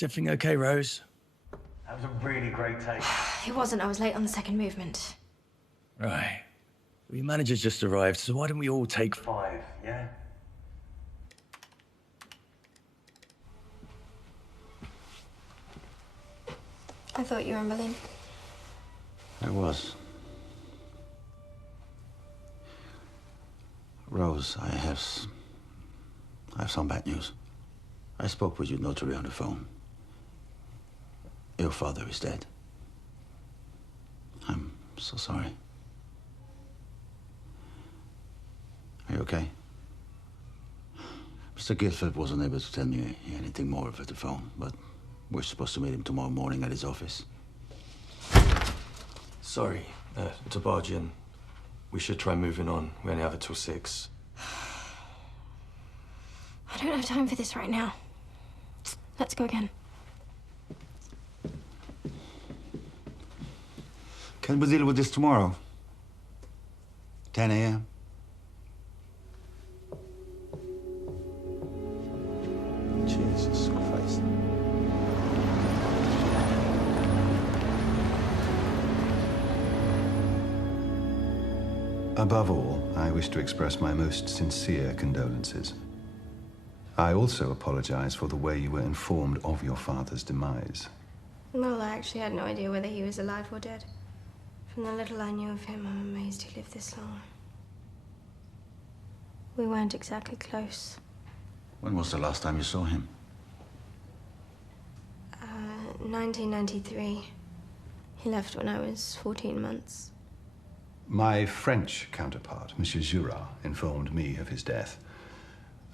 Is everything okay, Rose? That was a really great take. It wasn't. I was late on the second movement. Right. Well, your manager's just arrived, so why don't we all take 5, yeah? I thought you were in Berlin. I was. Rose, I have some bad news. I spoke with your notary on the phone. Your father is dead. I'm so sorry. Are you okay? Mr. Guilford wasn't able to tell me anything more over the phone, but we're supposed to meet him tomorrow morning at his office. Sorry to barge in. We should try moving on. We only have it till 6. I don't have time for this right now. Let's go again. Can we deal with this tomorrow? 10 a.m.? Jesus Christ. Above all, I wish to express my most sincere condolences. I also apologize for the way you were informed of your father's demise. Well, I actually had no idea whether he was alive or dead. From the little I knew of him, I'm amazed he lived this long. We weren't exactly close. When was the last time you saw him? 1993. He left when I was 14 months. My French counterpart, Monsieur Jura, informed me of his death.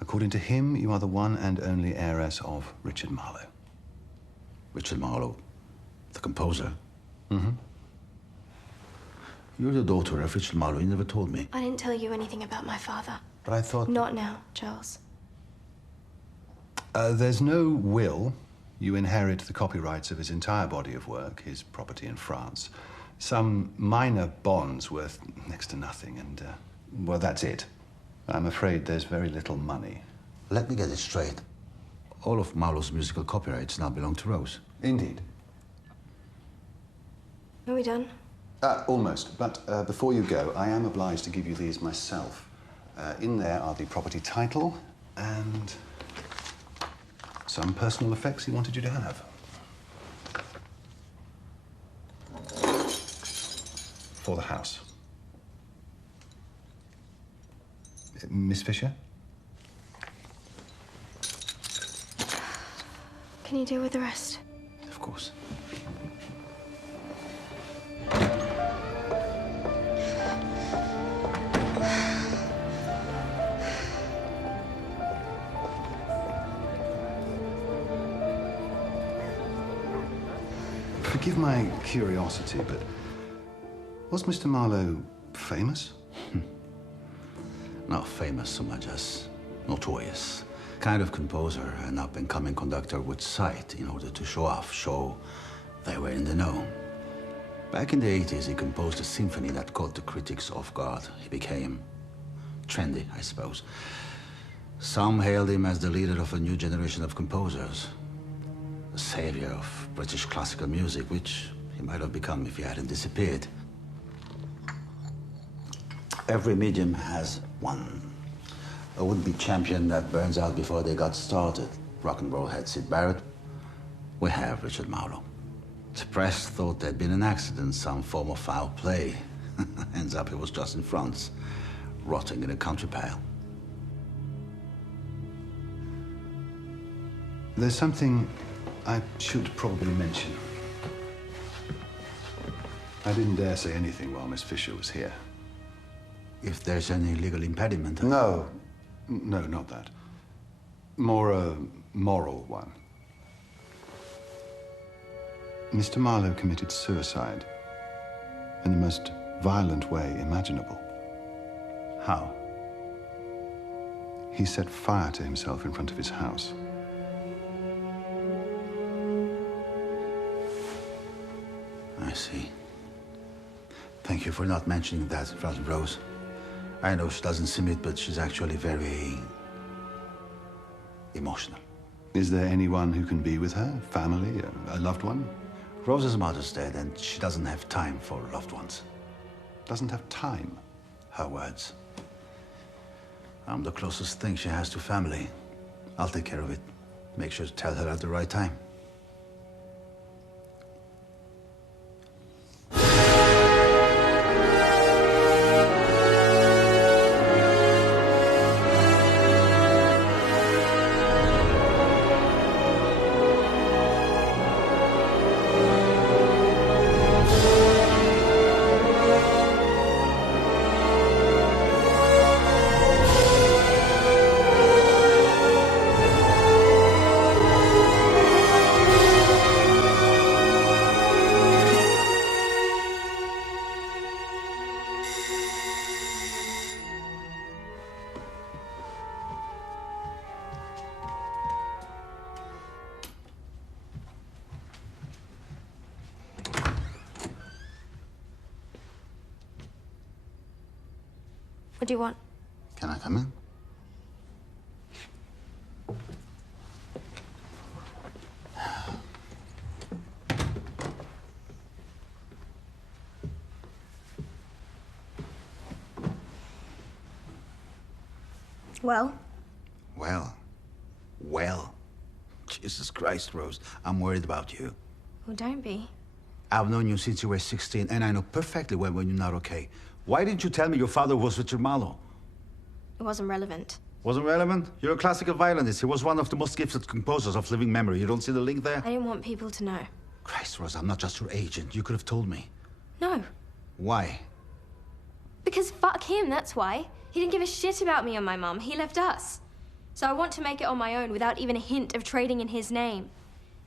According to him, you are the one and only heiress of Richard Marlowe. Richard Marlowe, the composer? Mm-hmm. You're the daughter of Richard Marlowe. You never told me. I didn't tell you anything about my father. But I thought... Not now, Charles. There's no will. You inherit the copyrights of his entire body of work, his property in France. Some minor bonds worth next to nothing, and, well, that's it. I'm afraid there's very little money. Let me get it straight. All of Marlowe's musical copyrights now belong to Rose. Indeed. Are we done? Almost. But before you go, I am obliged to give you these myself. In there are the property title and some personal effects he wanted you to have. For the house. Miss Fisher? Can you deal with the rest? Of course. Forgive my curiosity, but was Mr. Marlowe famous? Not famous so much as notorious. Kind of composer, an up-and-coming conductor would cite in order to show they were in the know. Back in the 80s, he composed a symphony that caught the critics off guard. He became trendy, I suppose. Some hailed him as the leader of a new generation of composers, the savior of British classical music, which he might have become if he hadn't disappeared. Every medium has one. A would-be champion that burns out before they got started. Rock and roll had Syd Barrett. We have Richard Marlowe. The press thought there'd been an accident, some form of foul play. Ends up he was just in France, rotting in a country pile. There's something I should probably mention. I didn't dare say anything while Miss Fisher was here. If there's any legal impediment... No, not that. More a moral one. Mr. Marlowe committed suicide in the most violent way imaginable. How? He set fire to himself in front of his house. I see. Thank you for not mentioning that in front of Rose. I know she doesn't seem it, but she's actually very emotional. Is there anyone who can be with her? Family? A loved one? Rose's mother's dead, and she doesn't have time for loved ones. Doesn't have time? Her words. I'm the closest thing she has to family. I'll take care of it. Make sure to tell her at the right time. What do you want? Can I come in? Well? Well. Jesus Christ, Rose. I'm worried about you. Well, don't be. I've known you since you were 16, and I know perfectly well when you're not okay. Why didn't you tell me your father was Richard Marlowe? It wasn't relevant. Wasn't relevant? You're a classical violinist. He was one of the most gifted composers of living memory. You don't see the link there? I didn't want people to know. Christ, Rose, I'm not just your agent. You could have told me. No. Why? Because fuck him, that's why. He didn't give a shit about me and my mum. He left us. So I want to make it on my own without even a hint of trading in his name.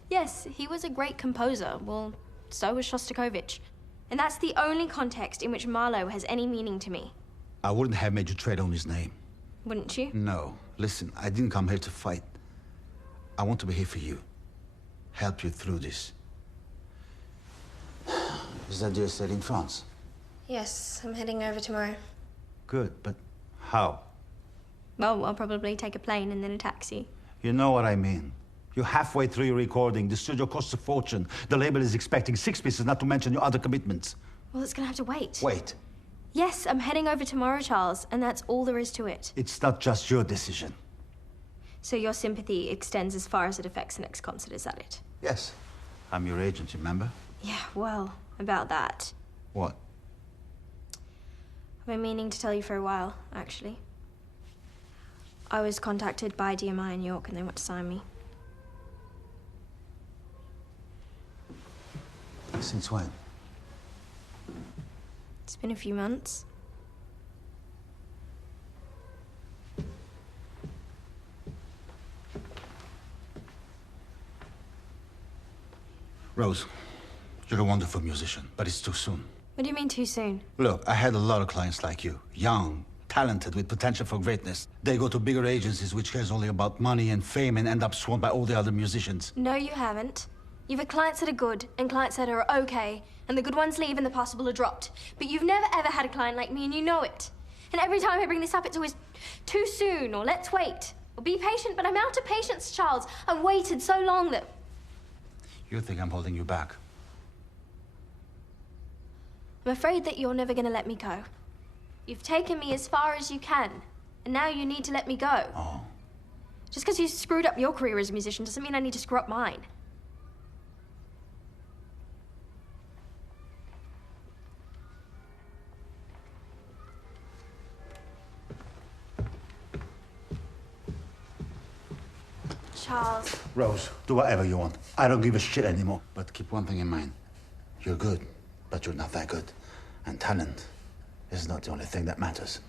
Yes, he was a great composer. Well, so was Shostakovich. And that's the only context in which Marlowe has any meaning to me. I wouldn't have made you trade on his name. Wouldn't you? No. Listen, I didn't come here to fight. I want to be here for you. Help you through this. Is that your stay in France? Yes, I'm heading over tomorrow. Good, but how? Well, I'll probably take a plane and then a taxi. You know what I mean. You're halfway through your recording. The studio costs a fortune. The label is expecting 6 pieces, not to mention your other commitments. Well, it's gonna have to wait. Wait. Yes, I'm heading over tomorrow, Charles, and that's all there is to it. It's not just your decision. So your sympathy extends as far as it affects the next concert, is that it? Yes. I'm your agent, remember? Yeah, well, about that. What? I've been meaning to tell you for a while, actually. I was contacted by DMI in York and they want to sign me. Since when? It's been a few months. Rose, you're a wonderful musician, but it's too soon. What do you mean too soon? Look, I had a lot of clients like you. Young, talented, with potential for greatness. They go to bigger agencies which cares only about money and fame and end up swarmed by all the other musicians. No, you haven't. You've had clients that are good and clients that are okay, and the good ones leave and the possible are dropped. But you've never ever had a client like me and you know it. And every time I bring this up, it's always too soon or let's wait. Or be patient, but I'm out of patience, Charles. I've waited so long that... You think I'm holding you back? I'm afraid that you're never gonna let me go. You've taken me as far as you can, and now you need to let me go. Oh. Just because you screwed up your career as a musician doesn't mean I need to screw up mine. Charles. Rose, do whatever you want. I don't give a shit anymore. But keep one thing in mind. You're good, but you're not that good. And talent is not the only thing that matters.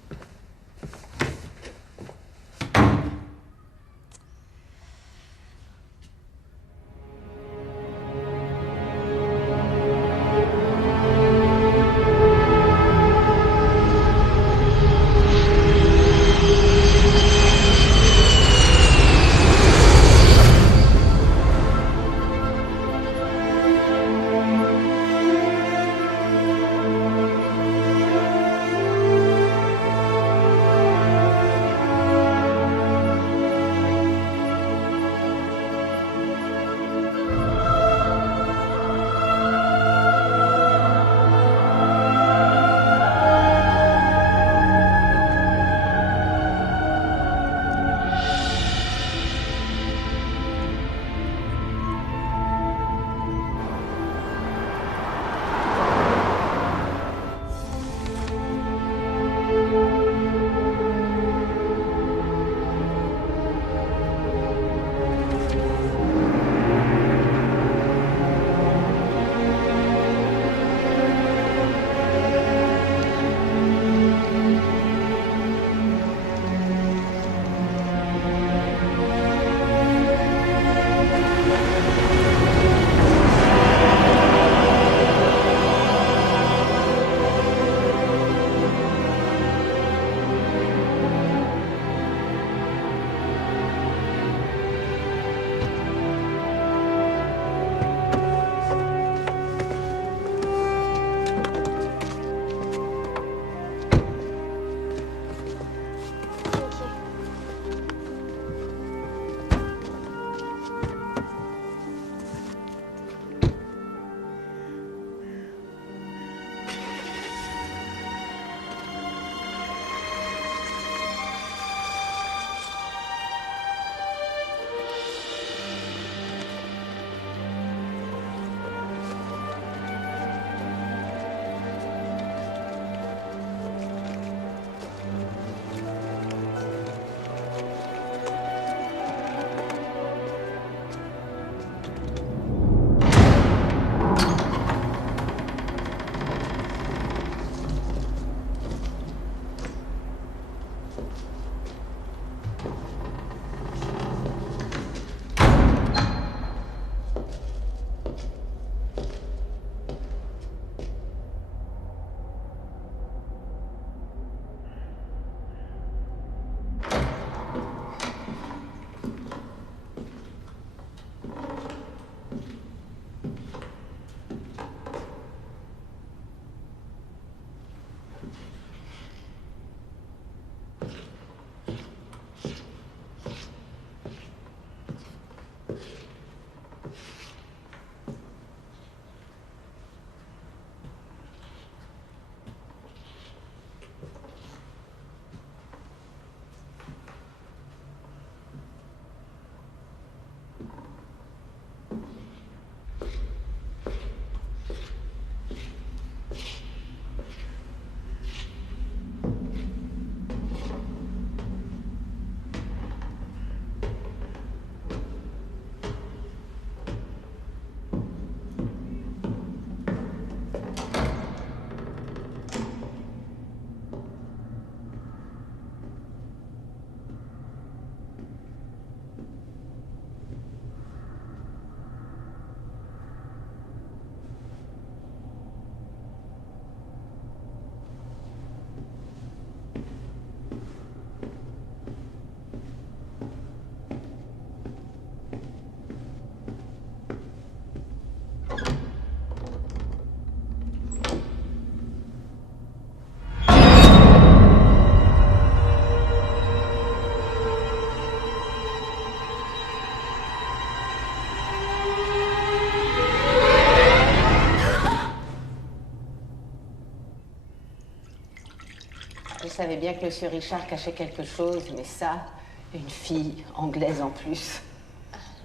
savais bien que Monsieur Richard cachait quelque chose, mais ça, une fille anglaise en plus.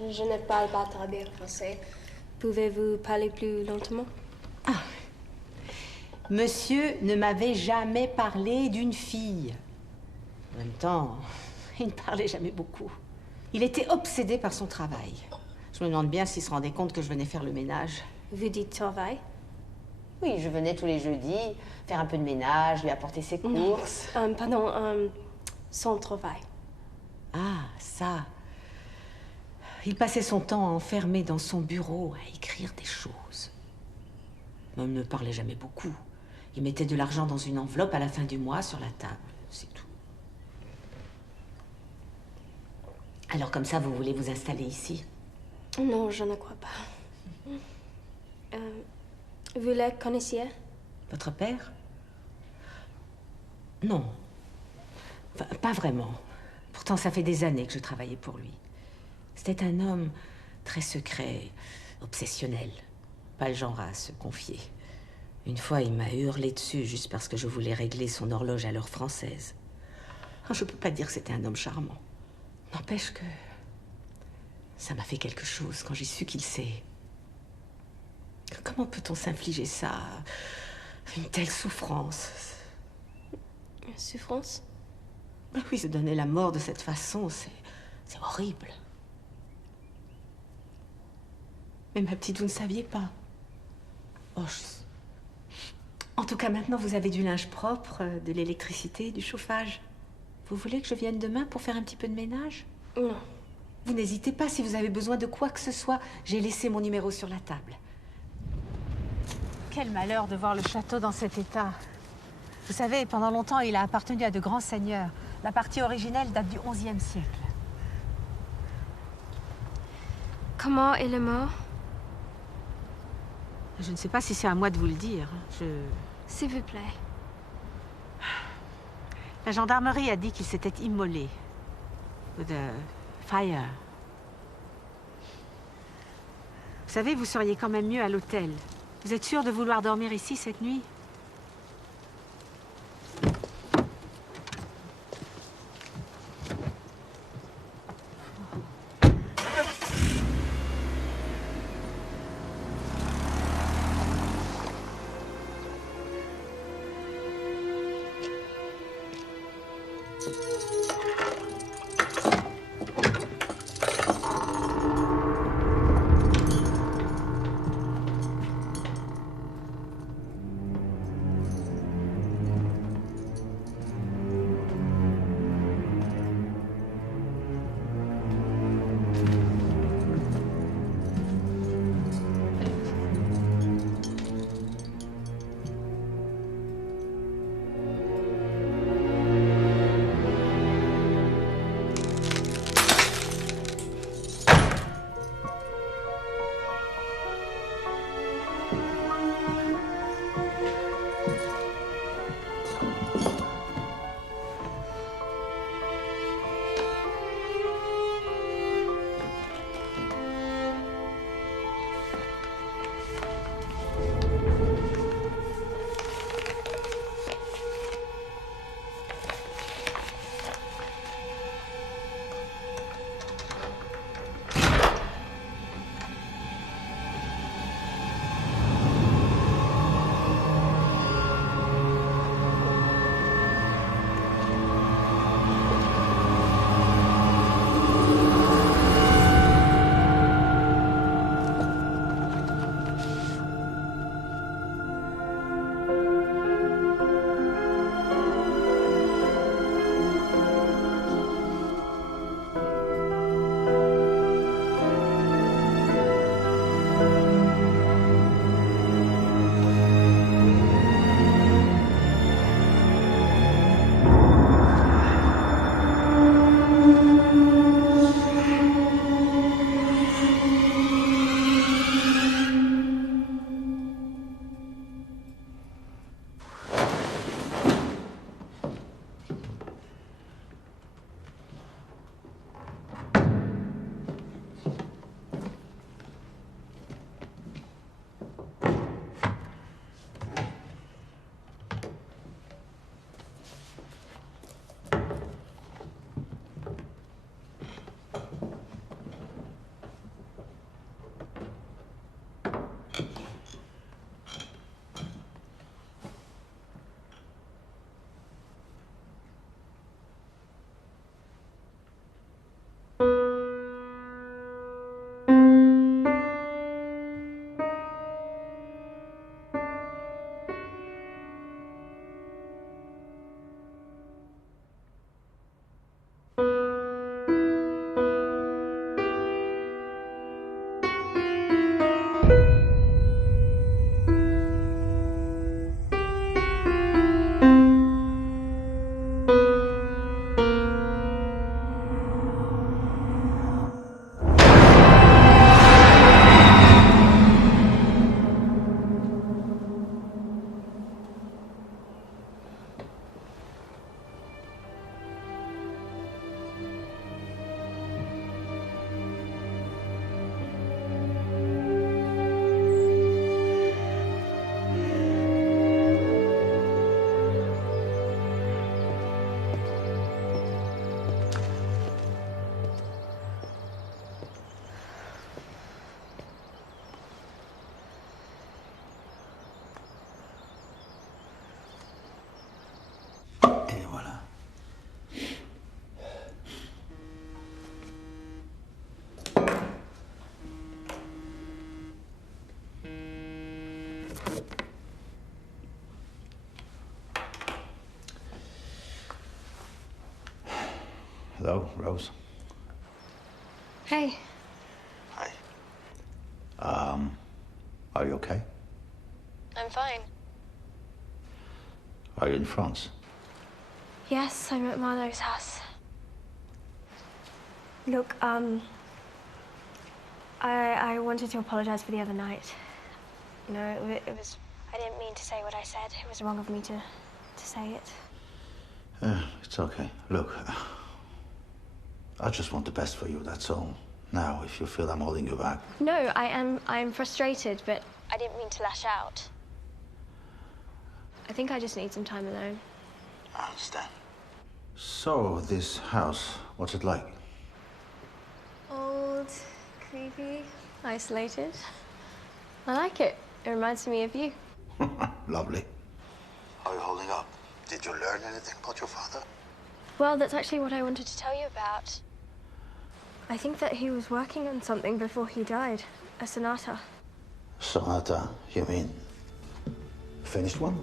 Je ne parle pas très bien français. Pouvez-vous parler plus lentement? Ah. Monsieur ne m'avait jamais parlé d'une fille. En même temps, il ne parlait jamais beaucoup. Il était obsédé par son travail. Je me demande bien s'il se rendait compte que je venais faire le ménage. Vous dites travail? Oui, je venais tous les jeudis faire un peu de ménage, lui apporter ses courses. Pardon, son travail. Ah, ça. Il passait son temps enfermé dans son bureau à écrire des choses. Mais il ne parlait jamais beaucoup. Il mettait de l'argent dans une enveloppe à la fin du mois sur la table. C'est tout. Alors comme ça, vous voulez vous installer ici? Non, je ne crois pas. Vous le connaissiez? Votre père? Non. Enfin, pas vraiment. Pourtant, ça fait des années que je travaillais pour lui. C'était un homme très secret, obsessionnel. Pas le genre à se confier. Une fois, il m'a hurlé dessus juste parce que je voulais régler son horloge à l'heure française. Je peux pas dire que c'était un homme charmant. N'empêche que ça m'a fait quelque chose quand j'ai su qu'il sait. Comment peut-on s'infliger ça? Une telle souffrance. Souffrance? Oui, se donner la mort de cette façon, c'est horrible. Mais ma petite, vous ne saviez pas. Oh, En tout cas, maintenant, vous avez du linge propre, de l'électricité, du chauffage. Vous voulez que je vienne demain pour faire un petit peu de ménage? Non. Vous n'hésitez pas si vous avez besoin de quoi que ce soit. J'ai laissé mon numéro sur la table. Quel malheur de voir le château dans cet état. Vous savez, pendant longtemps, il a appartenu à de grands seigneurs. La partie originelle date du XIe siècle. Comment est le mort? Je ne sais pas si c'est à moi de vous le dire. S'il vous plaît. La gendarmerie a dit qu'il s'était immolé. With a fire. Vous savez, vous seriez quand même mieux à l'hôtel. Vous êtes sûr de vouloir dormir ici cette nuit? Hello, Rose. Hey. Hi. Are you okay? I'm fine. Are you in France? Yes, I'm at Marlowe's house. Look, I wanted to apologize for the other night. You know, it was... I didn't mean to say what I said. It was wrong of me to say it. It's okay. Look, I just want the best for you, that's all. Now, if you feel I'm holding you back... No, I'm frustrated, but I didn't mean to lash out. I think I just need some time alone. I understand. So, this house, what's it like? Old, creepy, isolated. I like it. It reminds me of you. Lovely. How are you holding up? Did you learn anything about your father? Well, that's actually what I wanted to tell you about. I think that he was working on something before he died. A sonata. Sonata, you mean? Finished one?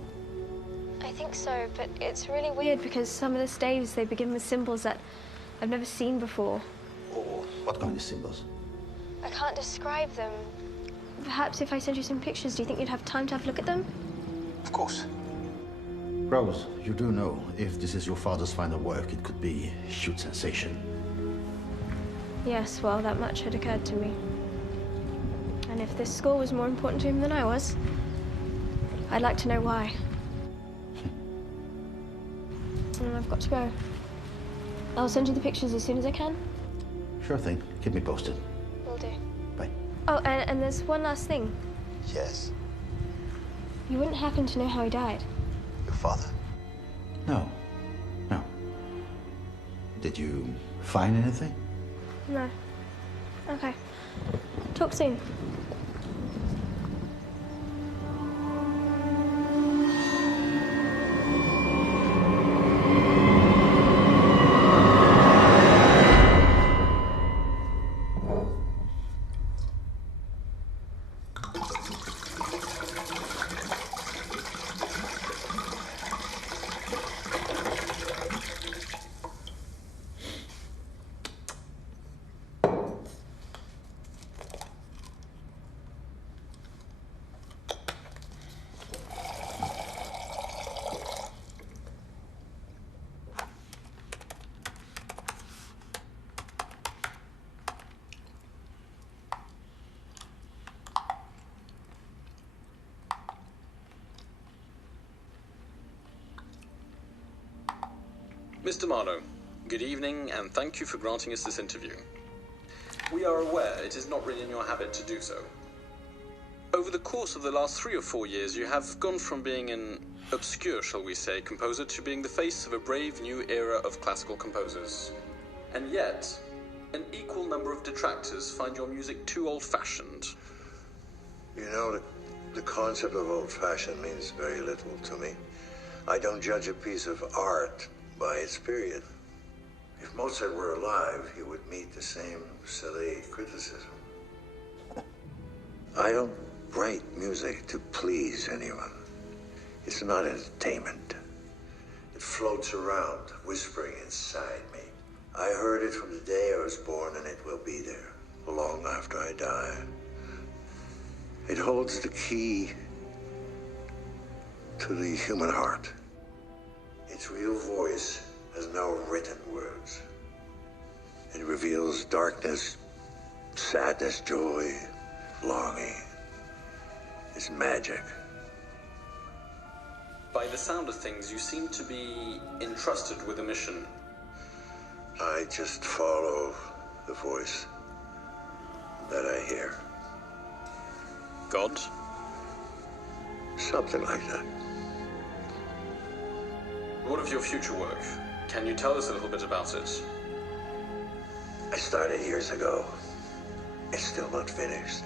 I think so, but it's really weird because some of the staves, they begin with symbols that I've never seen before. Oh, what kind of symbols? I can't describe them. Perhaps if I send you some pictures, do you think you'd have time to have a look at them? Of course. Rose, you do know, if this is your father's final work, it could be a huge sensation. Yes, well, that much had occurred to me. And if this score was more important to him than I was, I'd like to know why. And I've got to go. I'll send you the pictures as soon as I can. Sure thing. Keep me posted. Will do. Bye. Oh, and there's one last thing. Yes. You wouldn't happen to know how he died? Your father? No. No. Did you find anything? No. Okay. Talk soon. Mr. Marlowe, good evening and thank you for granting us this interview. We are aware it is not really in your habit to do so. Over the course of the last 3 or 4 years, you have gone from being an obscure, shall we say, composer to being the face of a brave new era of classical composers. And yet, an equal number of detractors find your music too old-fashioned. You know, the concept of old-fashioned means very little to me. I don't judge a piece of art by its period. If Mozart were alive, he would meet the same silly criticism. I don't write music to please anyone. It's not entertainment. It floats around, whispering inside me. I heard it from the day I was born, and it will be there long after I die. It holds the key to the human heart. Its real voice has no written words. It reveals darkness, sadness, joy, longing. It's magic. By the sound of things, you seem to be entrusted with a mission. I just follow the voice that I hear. God? Something like that. What of your future work? Can you tell us a little bit about it? I started years ago. It's still not finished.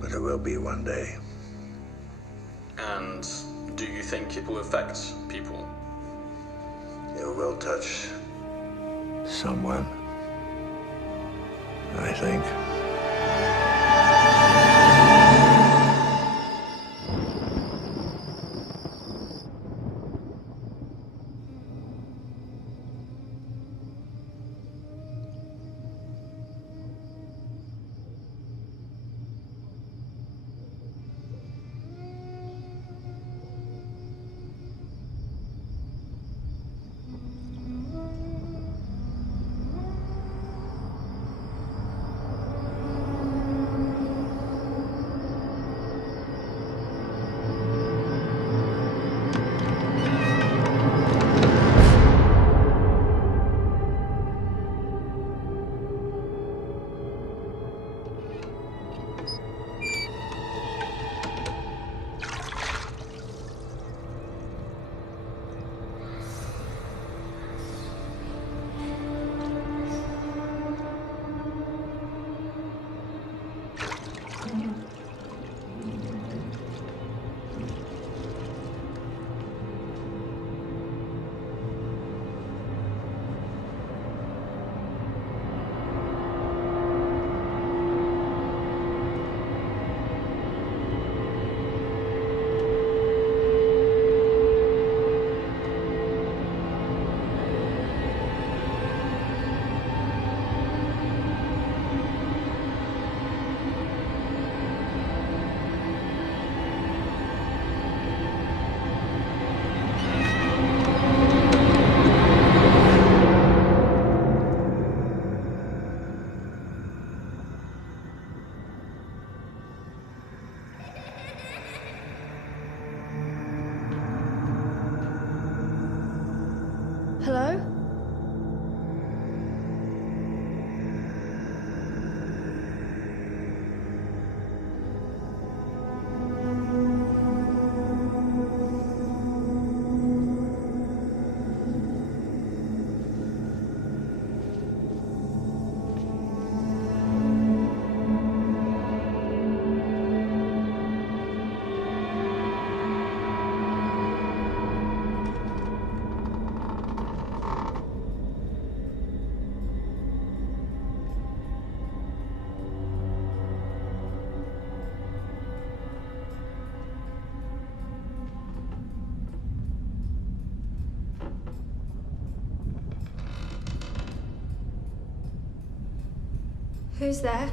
But it will be one day. And do you think it will affect people? It will touch someone, I think. Who's there?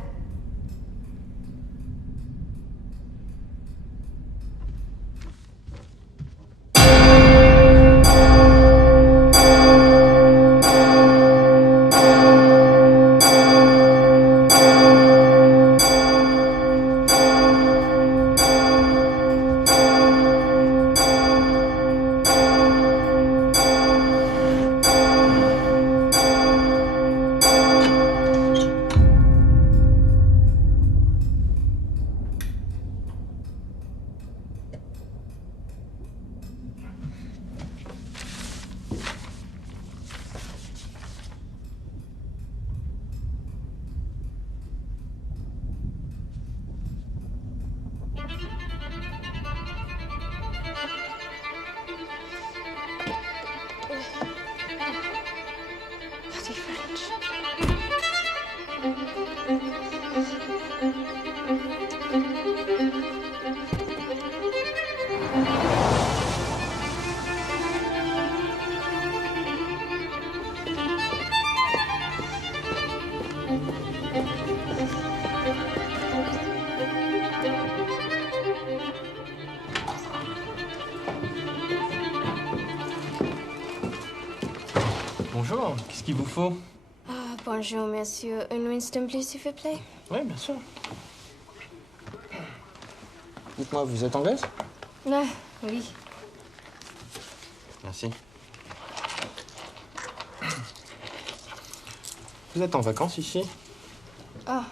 Bloody French. Bonjour, qu'est-ce qu'il vous faut? Ah, bonjour, monsieur. Une Winston, please, s'il vous plaît. Oui, bien sûr. Dites-moi, vous êtes anglaise? Ah, oui. Merci. Vous êtes en vacances ici? Oh,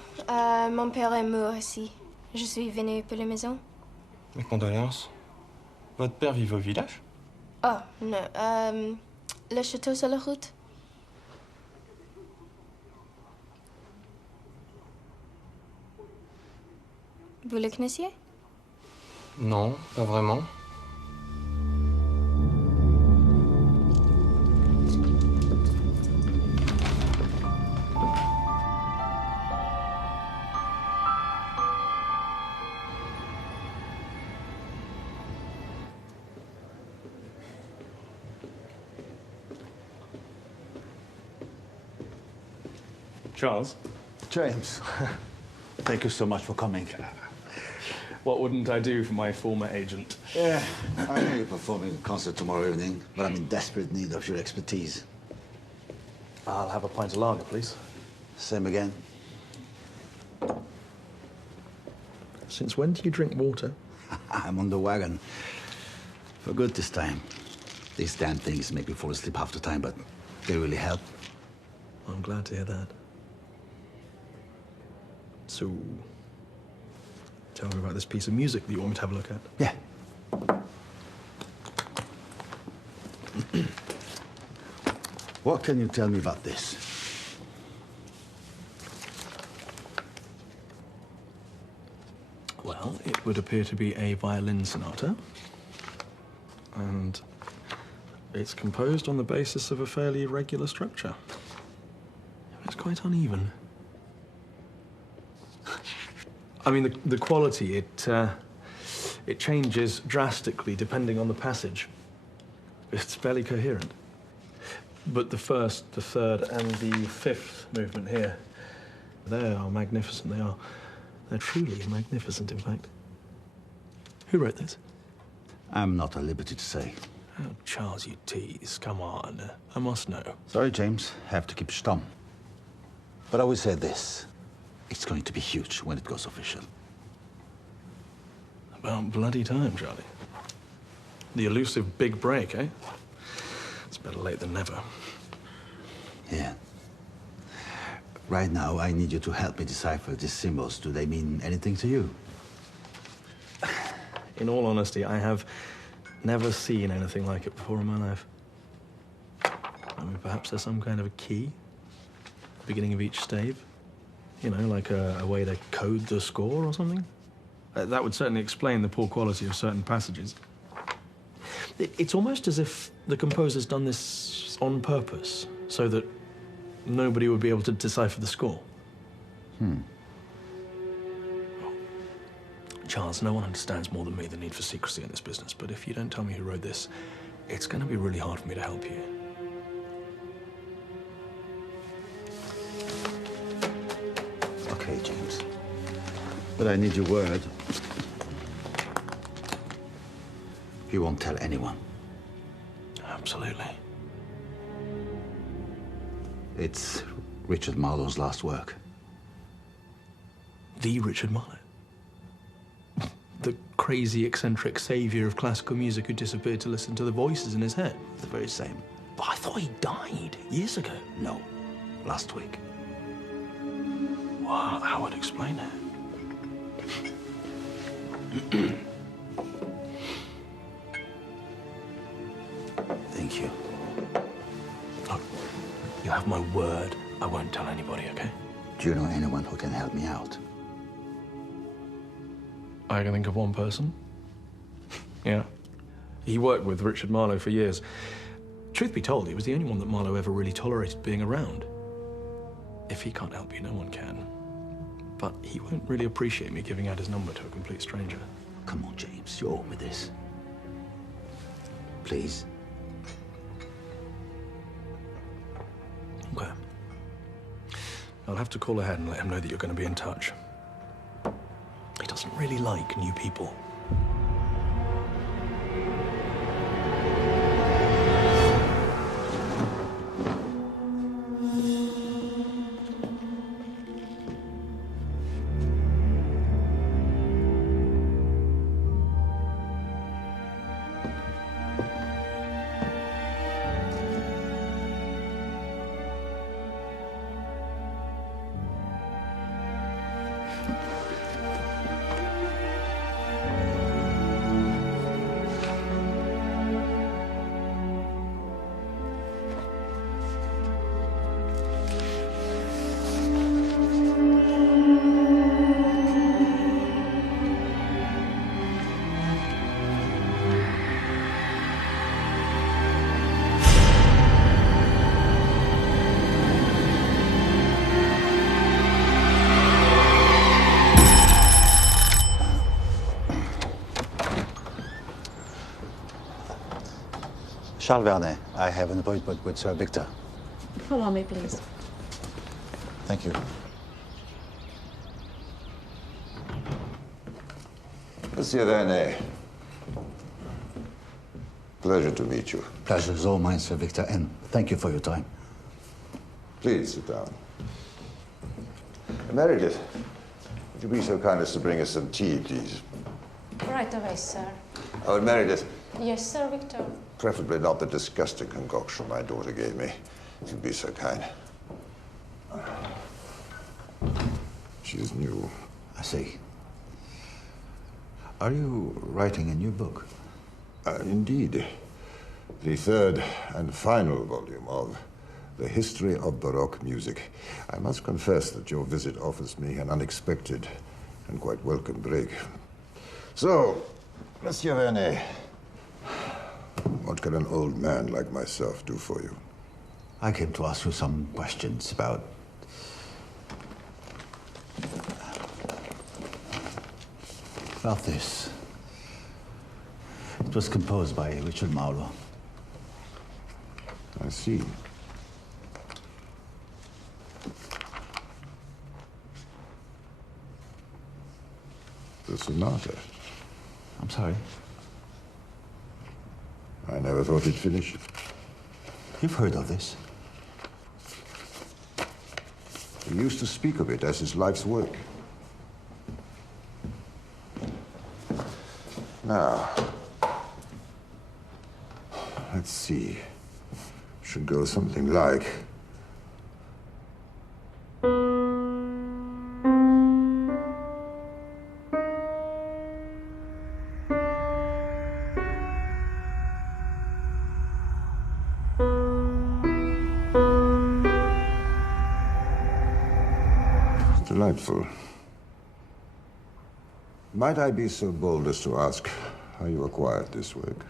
mon père est mort ici. Je suis venue pour la maison. Mes condoléances. Votre père vit au village? Oh, non. Le château sur la route. Vous le connaissiez? Non, pas vraiment. Charles, James, thank you so much for coming. what wouldn't I do for my former agent? Yeah, I know you're performing a concert tomorrow evening, but I'm in desperate need of your expertise. I'll have a pint of lager, please. Same again. Since when do you drink water? I'm on the wagon. For good this time. These damn things make me fall asleep half the time, but they really help. I'm glad to hear that. So, tell me about this piece of music that you want me to have a look at. Yeah. What can you tell me about this? Well, it would appear to be a violin sonata. And it's composed on the basis of a fairly irregular structure. It's quite uneven. I mean, the quality, it changes drastically depending on the passage. It's fairly coherent. But the first, the third, and the fifth movement here, they are magnificent. They're truly magnificent, in fact. Who wrote this? I'm not at liberty to say. Oh, Charles, you tease. Come on. I must know. Sorry, James. Have to keep stum. But I will say this. It's going to be huge when it goes official. About bloody time, Charlie. The elusive big break, eh? It's better late than never. Yeah. Right now, I need you to help me decipher these symbols. Do they mean anything to you? In all honesty, I have never seen anything like it before in my life. I mean, perhaps there's some kind of a key at the beginning of each stave. You know, like a way to code the score or something. That would certainly explain the poor quality of certain passages. It's almost as if the composer's done this on purpose, so that nobody would be able to decipher the score. Charles, no one understands more than me the need for secrecy in this business, but if you don't tell me who wrote this, it's going to be really hard for me to help you. Okay, James. But I need your word. You won't tell anyone. Absolutely. It's Richard Marlowe's last work. The Richard Marlowe? The crazy, eccentric savior of classical music who disappeared to listen to the voices in his head? The very same. But I thought he died years ago. No, last week. Wow, that would explain it. Thank you. Look, you have my word. I won't tell anybody, okay? Do you know anyone who can help me out? I can think of one person. Yeah. He worked with Richard Marlowe for years. Truth be told, he was the only one that Marlowe ever really tolerated being around. If he can't help you, no one can. But he won't really appreciate me giving out his number to a complete stranger. Come on, James, you owe me this. Please. Okay. I'll have to call ahead and let him know that you're going to be in touch. He doesn't really like new people. Charles Vernet, I have an appointment with Sir Victor. Follow me, please. Thank you. Monsieur Vernet, pleasure to meet you. Pleasure is all mine, Sir Victor, and thank you for your time. Please sit down. Meredith, would you be so kind as to bring us some tea, please? Right away, sir. Oh, and Meredith, Yes, Sir Victor. preferably not the disgusting concoction my daughter gave me, if you'd be so kind. She's new. I see. Are you writing a new book? Indeed. The third and final volume of The History of Baroque Music. I must confess that your visit offers me an unexpected and quite welcome break. So, Monsieur Vernet, what can an old man like myself do for you? I came to ask you some questions about this. It was composed by Richard Marlowe. I see. The sonata. I'm sorry. I never thought he'd finish it. You've heard of this? He used to speak of it as his life's work. Now, let's see. Should go something like... Delightful. Might I be so bold as to ask how you acquired this work?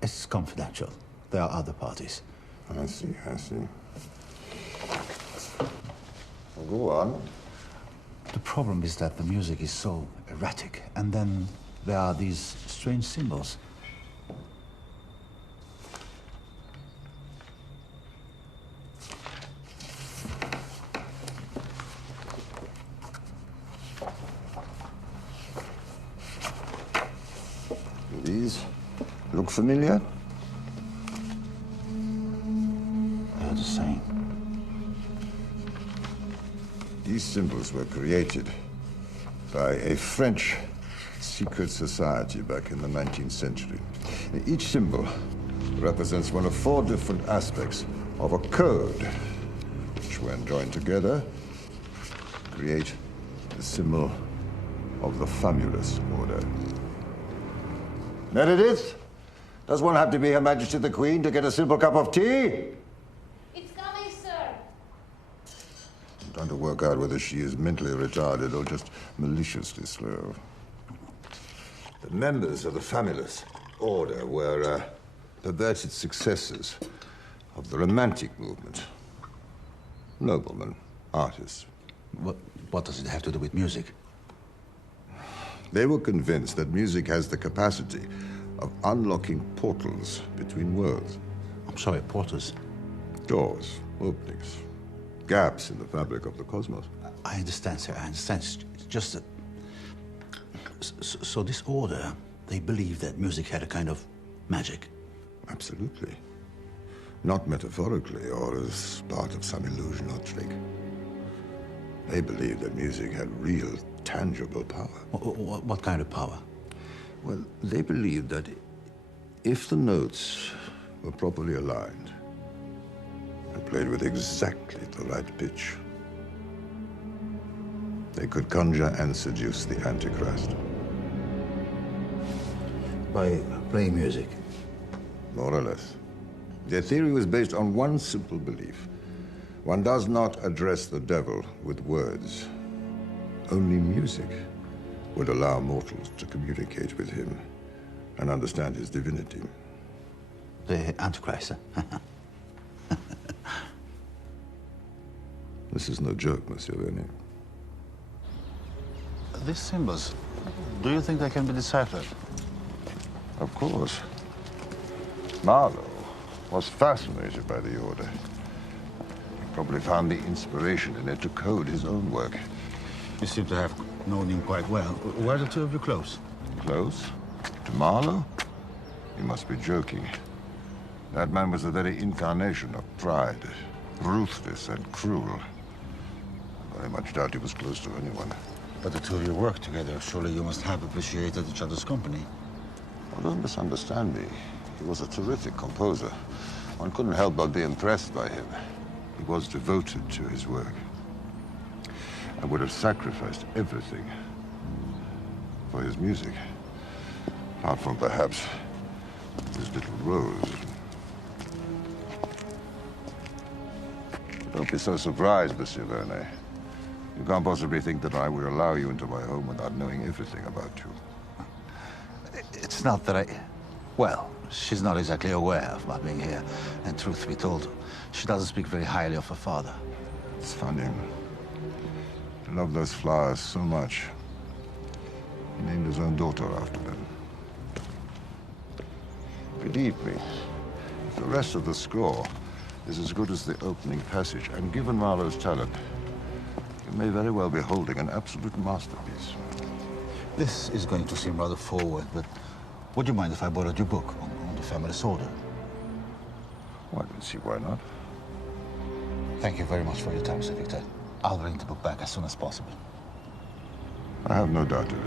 It's confidential. There are other parties. I see, I see. Well, go on. The problem is that the music is so erratic, and then there are these strange symbols. These look familiar? They're the same. These symbols were created by a French secret society back in the 19th century. Each symbol represents one of 4 different aspects of a code, which, when joined together, create the symbol of the Famulus Order. Meredith, does one have to be Her Majesty the Queen to get a simple cup of tea? It's coming, sir. I'm trying to work out whether she is mentally retarded or just maliciously slow. The members of the Famulus Order were perverted successors of the Romantic movement. Noblemen, artists. What does it have to do with music? They were convinced that music has the capacity of unlocking portals between worlds. I'm sorry, portals? Doors, openings, gaps in the fabric of the cosmos. I understand, sir, I understand. It's just that... So this order, they believe that music had a kind of magic? Absolutely. Not metaphorically or as part of some illusion or trick. They believed that music had real, tangible power. What kind of power? Well, they believed that if the notes were properly aligned and played with exactly the right pitch, they could conjure and seduce the Antichrist. By playing music? More or less. Their theory was based on one simple belief. One does not address the devil with words. Only music would allow mortals to communicate with him and understand his divinity. The Antichrist, This is no joke, Monsieur Vernier. These symbols, do you think they can be deciphered? Of course. Marlowe was fascinated by the order. He probably found the inspiration in it to code his own work. You seem to have known him quite well. Were the two of you close? Close? To Marlowe? You must be joking. That man was the very incarnation of pride. Ruthless and cruel. I very much doubt he was close to anyone. But the two of you worked together. Surely you must have appreciated each other's company. Oh, don't misunderstand me. He was a terrific composer. One couldn't help but be impressed by him. He was devoted to his work. I would have sacrificed everything for his music. Apart from, perhaps, his little rose. Don't be so surprised, Monsieur Vernet. You can't possibly think that I would allow you into my home without knowing everything about you. It's not that I... Well, she's not exactly aware of my being here. And truth be told, she doesn't speak very highly of her father. It's funny. He loved those flowers so much. He named his own daughter after them. Believe me, if the rest of the score is as good as the opening passage, and given Marlowe's talent, you may very well be holding an absolute masterpiece. This is going to seem rather forward, but would you mind if I borrowed your book on the Famulus Order? Well, I don't see why not. Thank you very much for your time, Sir Victor. I'll bring the book back as soon as possible. I have no doubt of it.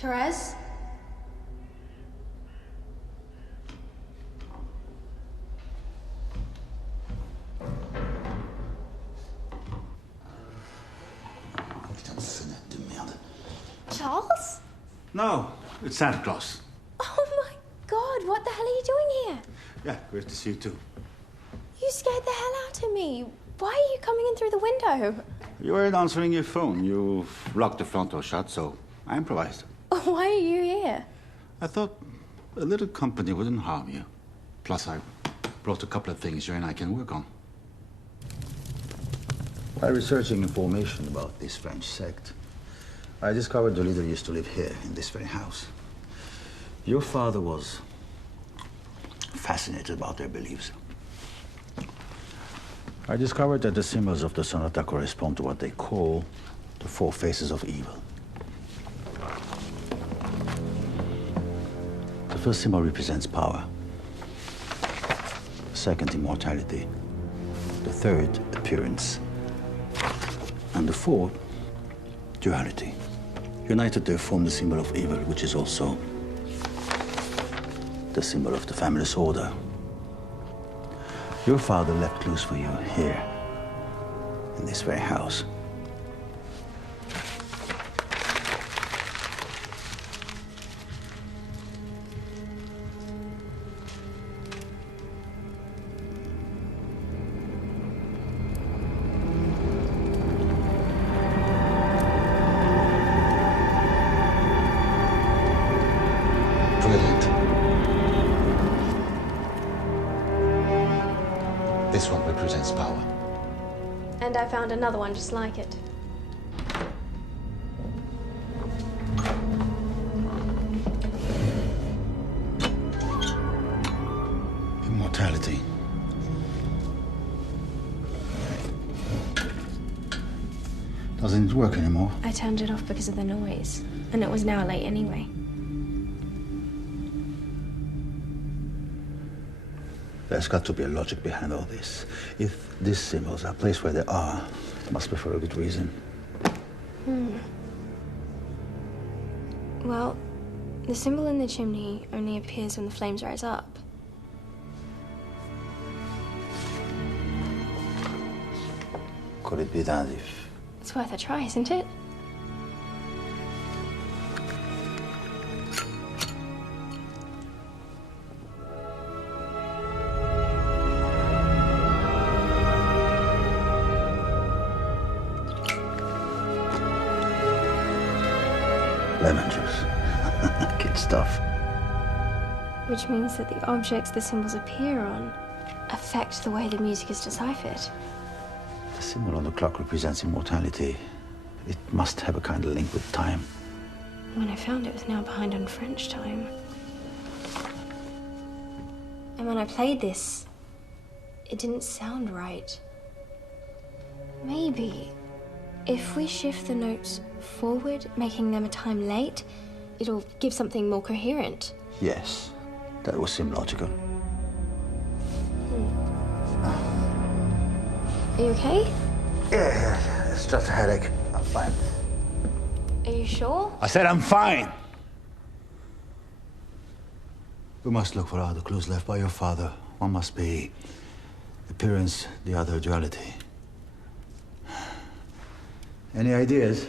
Therese? Charles? No, it's Santa Claus. Oh my God, what the hell are you doing here? Yeah, great to see you too. You scared the hell out of me. Why are you coming in through the window? You weren't answering your phone. You locked the front door shut, so I improvised. Why are you here? I thought a little company wouldn't harm you. Plus, I brought a couple of things you and I can work on. While researching information about this French sect, I discovered the leader used to live here, in this very house. Your father was fascinated about their beliefs. I discovered that the symbols of the sonata correspond to what they call the four faces of evil. The first symbol represents power. The second, immortality. The third, appearance. And the fourth, duality. United, they form the symbol of evil, which is also the symbol of the family's order. Your father left clues for you here, in this very house. Brilliant. This one represents power. And I found another one just like it. Immortality. Doesn't work anymore. I turned it off because of the noise, and it was now late anyway. There's got to be a logic behind all this. If these symbols are placed where they are, it must be for a good reason. Well, the symbol in the chimney only appears when the flames rise up. Could it be that if... It's worth a try, isn't it? Lemon juice. Good stuff. Which means that the objects the symbols appear on affect the way the music is deciphered. The symbol on the clock represents immortality. It must have a kind of link with time. When I found it was now behind on French time. And when I played this, it didn't sound right. Maybe if we shift the notes forward, making them a time late, it'll give something more coherent. Yes, that would seem logical. Are you okay? Yeah, it's just a headache. I'm fine. Are you sure? I said I'm fine. We must look for other clues left by your father. One must be appearance, the other duality. Any ideas?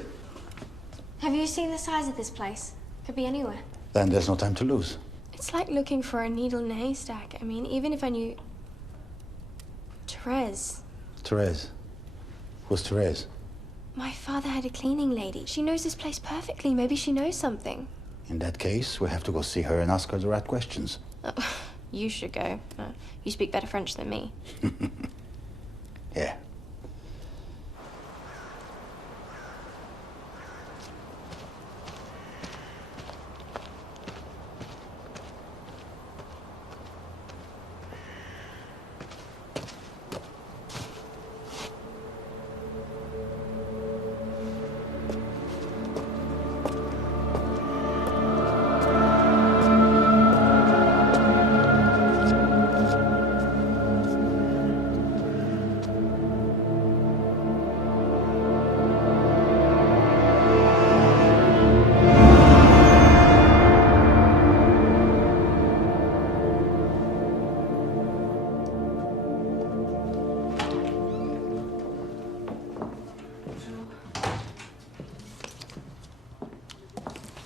Have you seen the size of this place? Could be anywhere. Then there's no time to lose. It's like looking for a needle in a haystack. I mean, even if I knew... Therese. Therese. Who's Therese? My father had a cleaning lady. She knows this place perfectly. Maybe she knows something. In that case, we'll have to go see her and ask her the right questions. Oh, you should go. You speak better French than me. Yeah.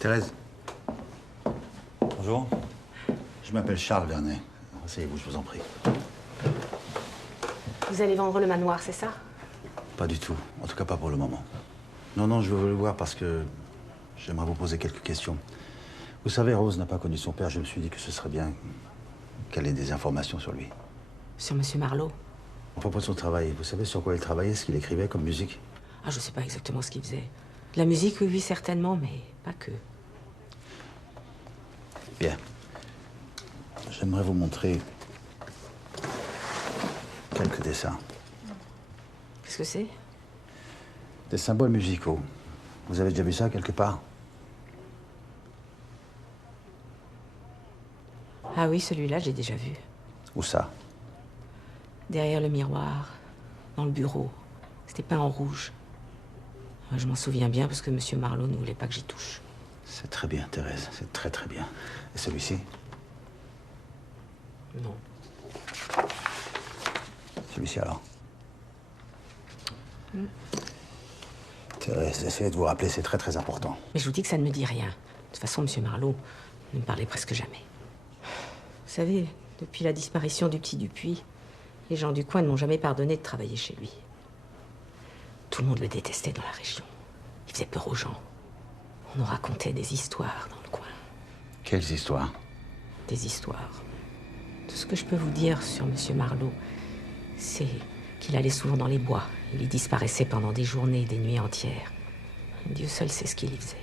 Thérèse. Bonjour. Je m'appelle Charles Vernet. Asseyez-vous, je vous en prie. Vous allez vendre le manoir, c'est ça? Pas du tout. En tout cas, pas pour le moment. Non, je veux le voir parce que j'aimerais vous poser quelques questions. Vous savez, Rose n'a pas connu son père. Je me suis dit que ce serait bien qu'elle ait des informations sur lui. Sur Monsieur Marlowe? À propos de son travail, vous savez sur quoi il travaillait, ce qu'il écrivait comme musique? Ah, je sais pas exactement ce qu'il faisait. De la musique, oui, certainement, mais pas que. Bien. J'aimerais vous montrer quelques dessins. Qu'est-ce que c'est? Des symboles musicaux. Vous avez déjà vu ça quelque part? Ah oui, celui-là, j'ai déjà vu. Où ça? Derrière le miroir, dans le bureau. C'était peint en rouge. Je m'en souviens bien parce que Monsieur Marlowe ne voulait pas que j'y touche. C'est très bien, Thérèse. C'est très très bien. Et celui-ci? Non. Celui-ci alors? Thérèse, essayez de vous rappeler, c'est très très important. Mais je vous dis que ça ne me dit rien. De toute façon, Monsieur Marlowe ne me parlait presque jamais. Vous savez, depuis la disparition du petit Dupuis, les gens du coin ne m'ont jamais pardonné de travailler chez lui. Tout le monde le détestait dans la région. Il faisait peur aux gens. On nous racontait des histoires dans le coin. Quelles histoires? Des histoires. Tout ce que je peux vous dire sur Monsieur Marlowe, c'est qu'il allait souvent dans les bois. Il y disparaissait pendant des journées, des nuits entières. Dieu seul sait ce qu'il y faisait.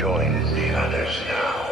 Join the others now.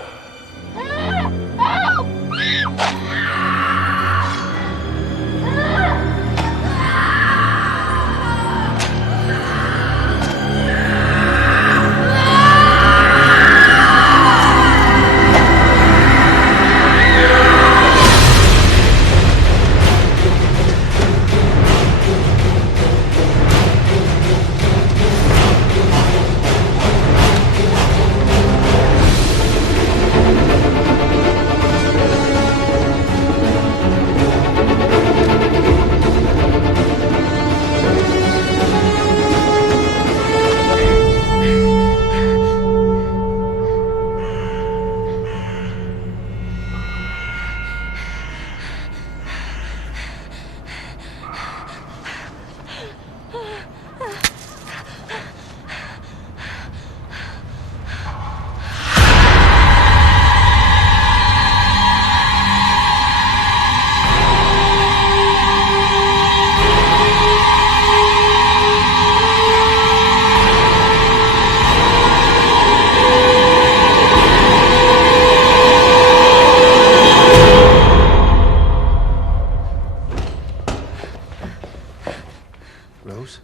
Rose?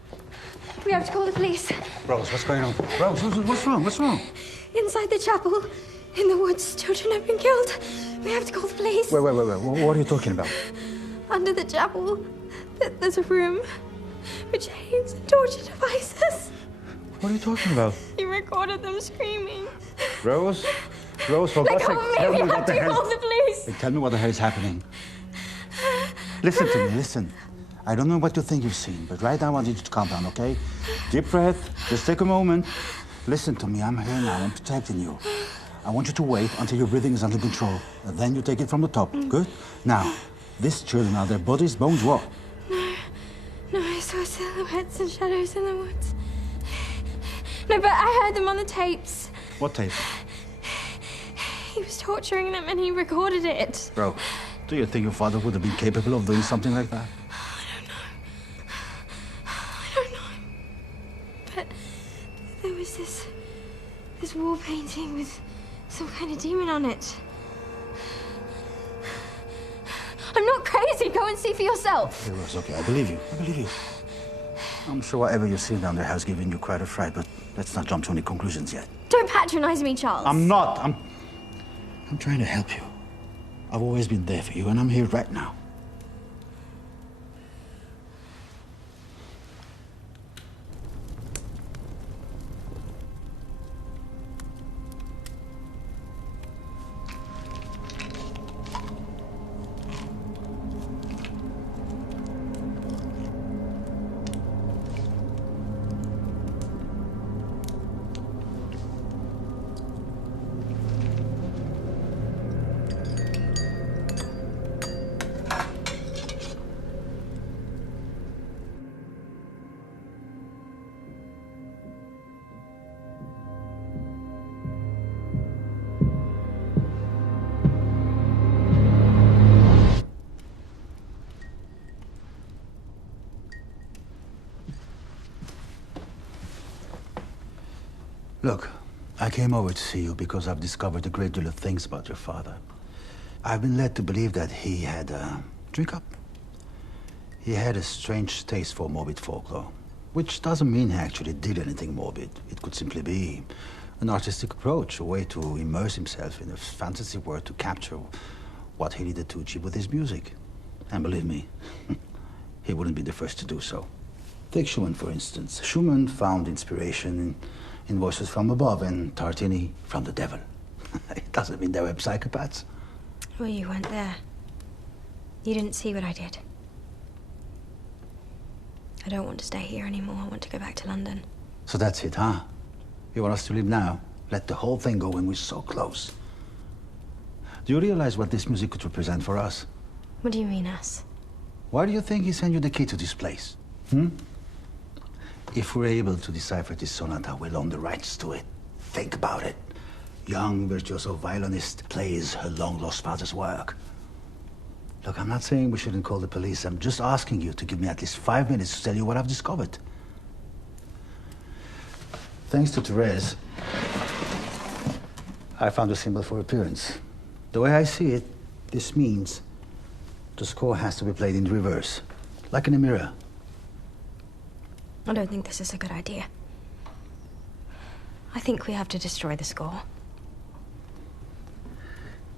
We have to call the police. Rose, what's going on? Rose, what's wrong? What's wrong? Inside the chapel, in the woods, children have been killed. We have to call the police. Wait. What are you talking about? Under the chapel, there's a room with chains and torture devices. What are you talking about? He recorded them screaming. Rose, for Let God's go sake, of me. tell We me what have the to hell... call the police. Hey, tell me what the hell is happening. Listen to me, listen. I don't know what you think you've seen, but right now I want you to calm down, okay? Deep breath, just take a moment. Listen to me, I'm here now, I'm protecting you. I want you to wait until your breathing is under control, and then you take it from the top, good? Now, these children are their bodies, bones, what? No, I saw silhouettes and shadows in the woods. No, but I heard them on the tapes. What tape? He was torturing them and he recorded it. Bro, do you think your father would have been capable of doing something like that? I don't know. But there was this wall painting with some kind of demon on it. I'm not crazy. Go and see for yourself. It was okay. I believe you. I'm sure whatever you've seen down there has given you quite a fright, but let's not jump to any conclusions yet. Don't patronize me, Charles. I'm not. I'm trying to help you. I've always been there for you, and I'm here right now. Look, I came over to see you because I've discovered a great deal of things about your father. I've been led to believe that he had a... Drink up. He had a strange taste for morbid folklore, which doesn't mean he actually did anything morbid. It could simply be an artistic approach, a way to immerse himself in a fantasy world to capture what he needed to achieve with his music. And believe me, he wouldn't be the first to do so. Take Schumann, for instance. Schumann found inspiration in voices from above and Tartini from the devil. It doesn't mean they were psychopaths. Well, you weren't there. You didn't see what I did. I don't want to stay here anymore. I want to go back to London. So that's it, huh? You want us to leave now? Let the whole thing go when we're so close. Do you realize what this music could represent for us? What do you mean, us? Why do you think he sent you the key to this place? If we're able to decipher this sonata, we'll own the rights to it. Think about it. Young, virtuoso violinist plays her long-lost father's work. Look, I'm not saying we shouldn't call the police. I'm just asking you to give me at least 5 minutes to tell you what I've discovered. Thanks to Therese, I found a symbol for appearance. The way I see it, this means the score has to be played in reverse, like in a mirror. I don't think this is a good idea. I think we have to destroy the score.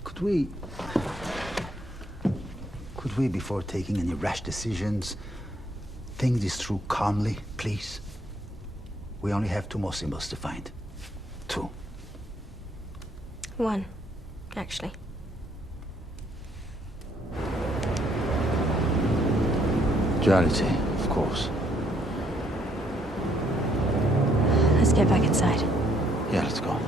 Could we, before taking any rash decisions, think this through calmly, please? We only have 2 more symbols to find. 2. 1, actually. Duality, of course. Let's get back inside. Yeah, let's go.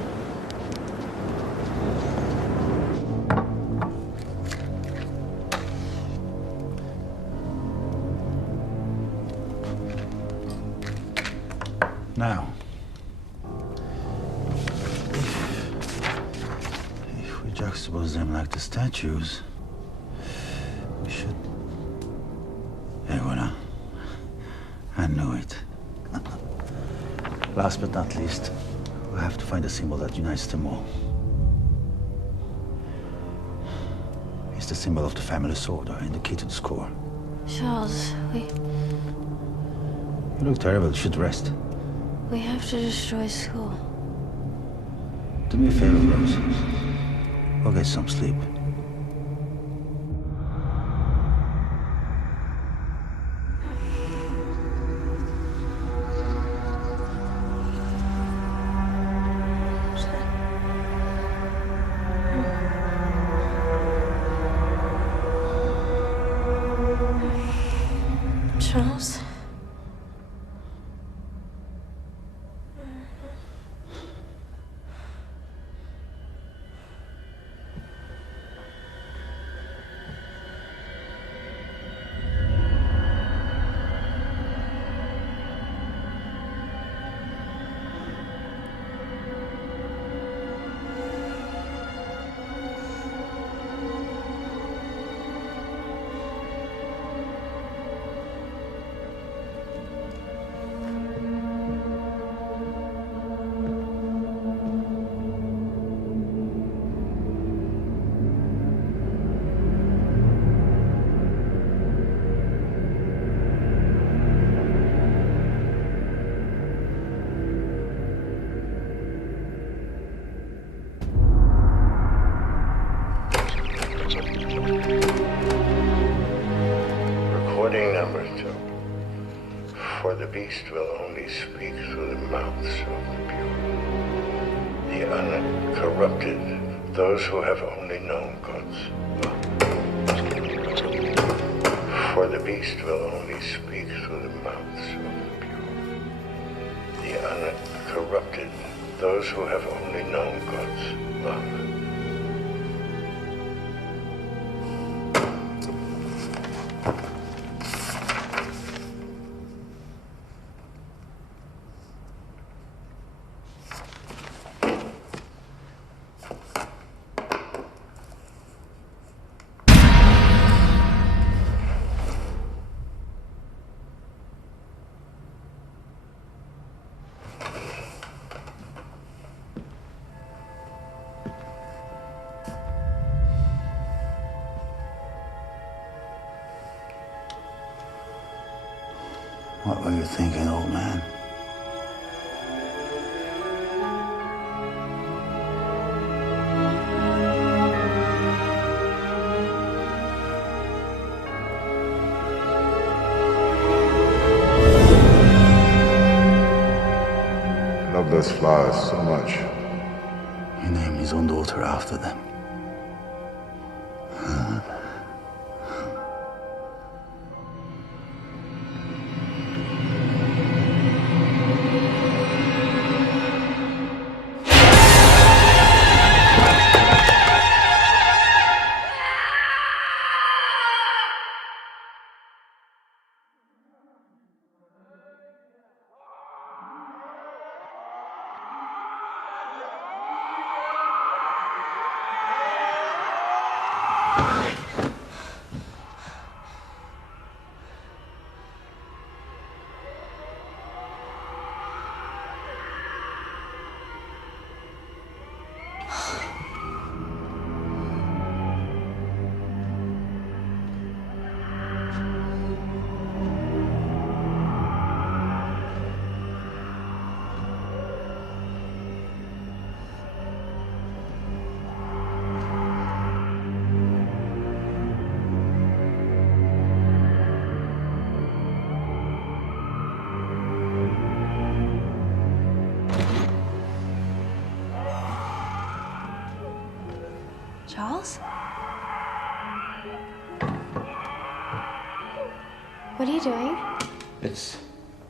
Now, if we juxtapose them like the statues, we should... Hey, voilà. I knew it. Last but not least, we have to find a symbol that unites them all. It's the symbol of the family sword and the key to the score. Charles, You look terrible. You should rest. we have to destroy school. Do me a favor, Rose. Go get some sleep. Charles? Recording number 2. For the beast will only speak through the mouths of the pure, the uncorrupted, those who have only known God's love. For the beast will only speak through the mouths of the pure, the uncorrupted, those who have only known God's love. What were you thinking, old man? I love those flowers so much. He named his own daughter after them. Charles? What are you doing? It's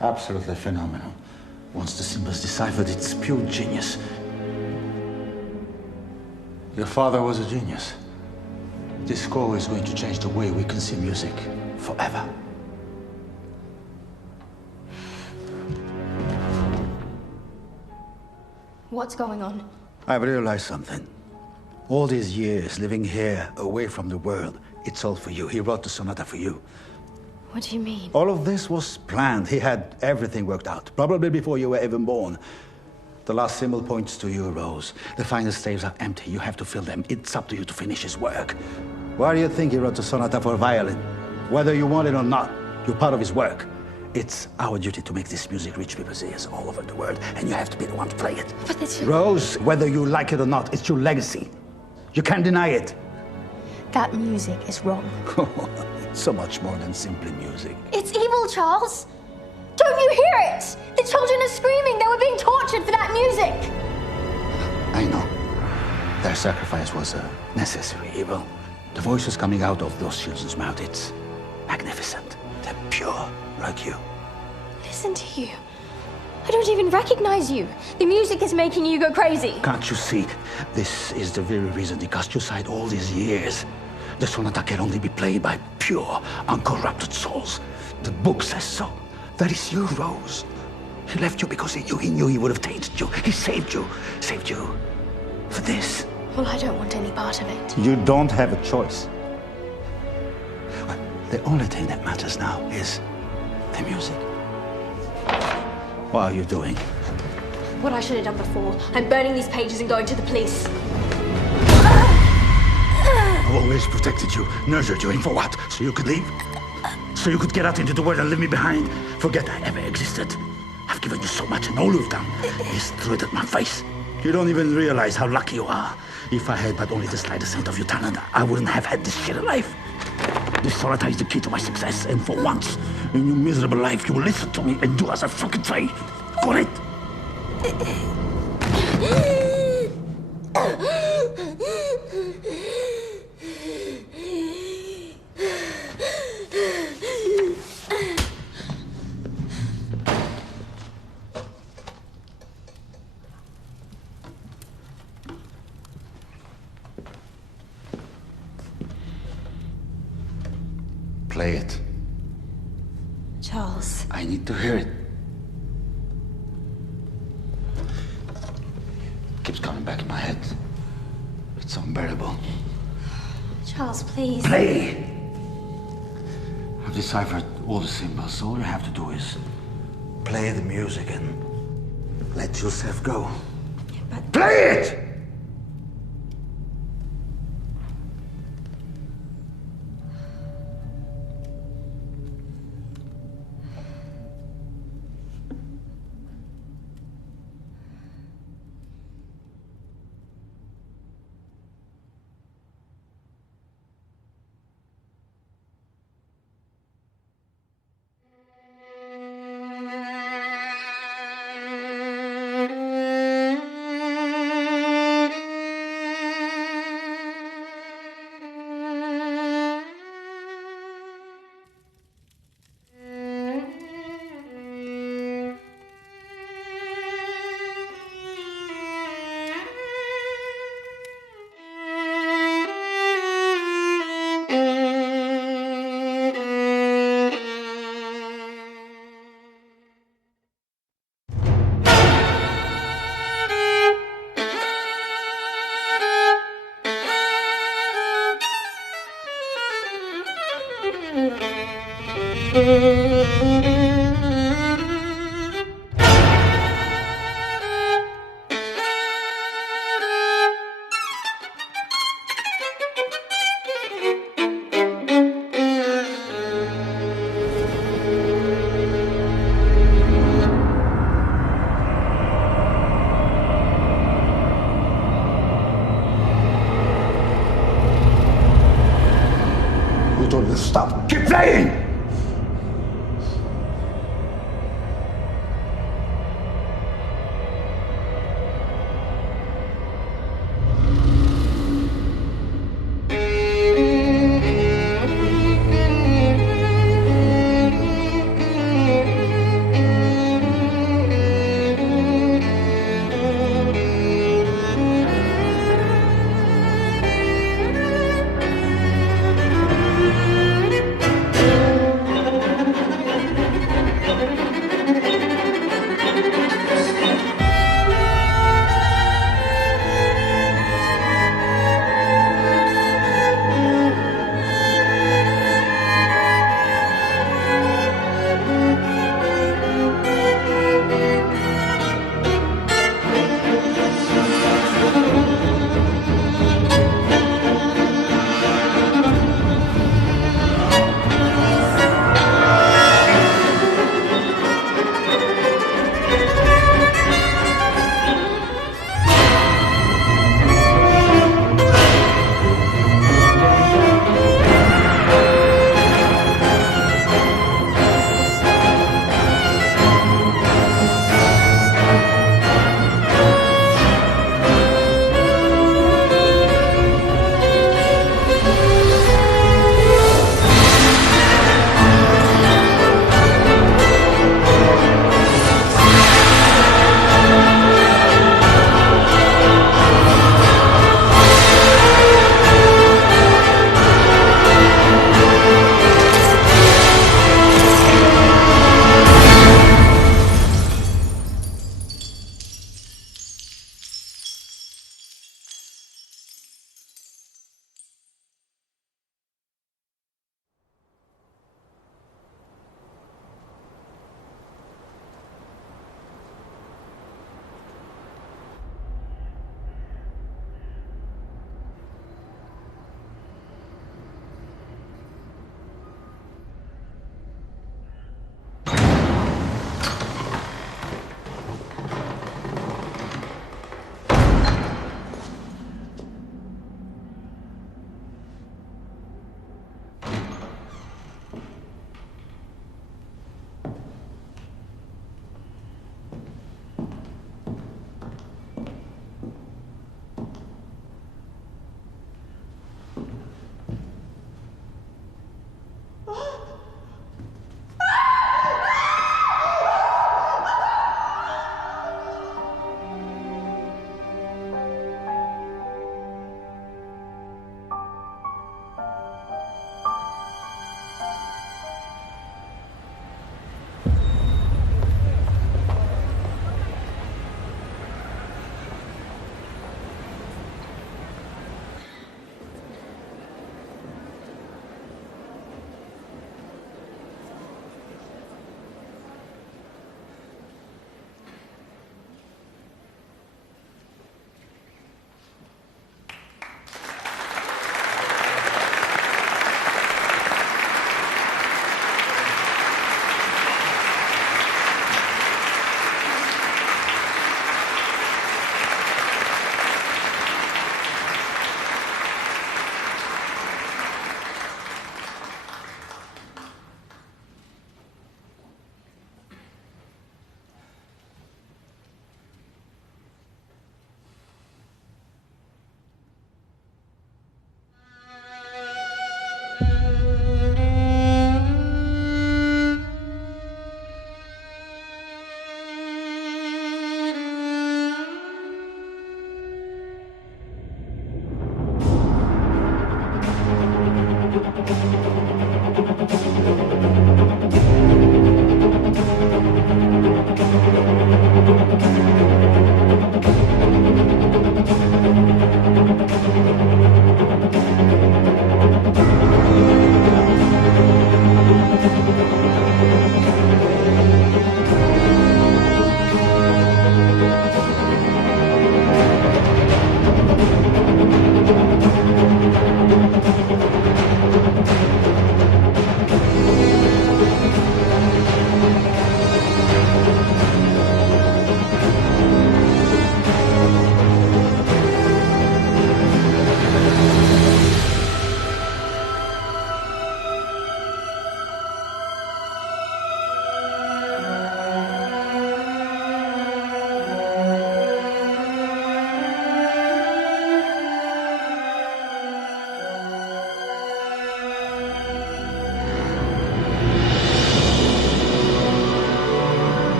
absolutely phenomenal. Once the symbol's deciphered, it's pure genius. Your father was a genius. This score is going to change the way we conceive music forever. What's going on? I've realized something. All these years living here, away from the world, it's all for you. He wrote the sonata for you. What do you mean? All of this was planned. He had everything worked out, probably before you were even born. The last symbol points to you, Rose. The final staves are empty. You have to fill them. It's up to you to finish his work. Why do you think he wrote the sonata for violin? Whether you want it or not, you're part of his work. It's our duty to make this music reach people's ears all over the world, and you have to be the one to play it. But it's... Rose, whether you like it or not, it's your legacy. You can't deny it. That music is wrong. It's so much more than simply music. It's evil, Charles! Don't you hear it? The children are screaming. They were being tortured for that music. I know. Their sacrifice was a necessary evil. The voices coming out of those children's mouths, it's magnificent. They're pure, like you. Listen to you. I don't even recognize you. The music is making you go crazy. Can't you see? This is the very reason they cast you aside all these years. The sonata can only be played by pure, uncorrupted souls. The book says so. That is you, Rose. He left you because he knew he would have tainted you. He saved you for this. Well, I don't want any part of it. You don't have a choice. Well, the only thing that matters now is the music. What are you doing? What I should have done before. I'm burning these pages and going to the police. I've always protected you, nurtured you, and for what? So you could leave? So you could get out into the world and leave me behind? Forget I ever existed. I've given you so much, and all you've done is throw it at my face. You don't even realize how lucky you are. If I had but only the slightest hint of your talent, I wouldn't have had this shit alive. This sonata is the key to my success, and for once in your miserable life, you will listen to me and do as I fucking say. Got it? Play it. Charles. I need to hear it. Keeps coming back in my head. It's unbearable. Charles, please. Play! I've deciphered all the symbols, so all you have to do is play the music and let yourself go. But... Play it!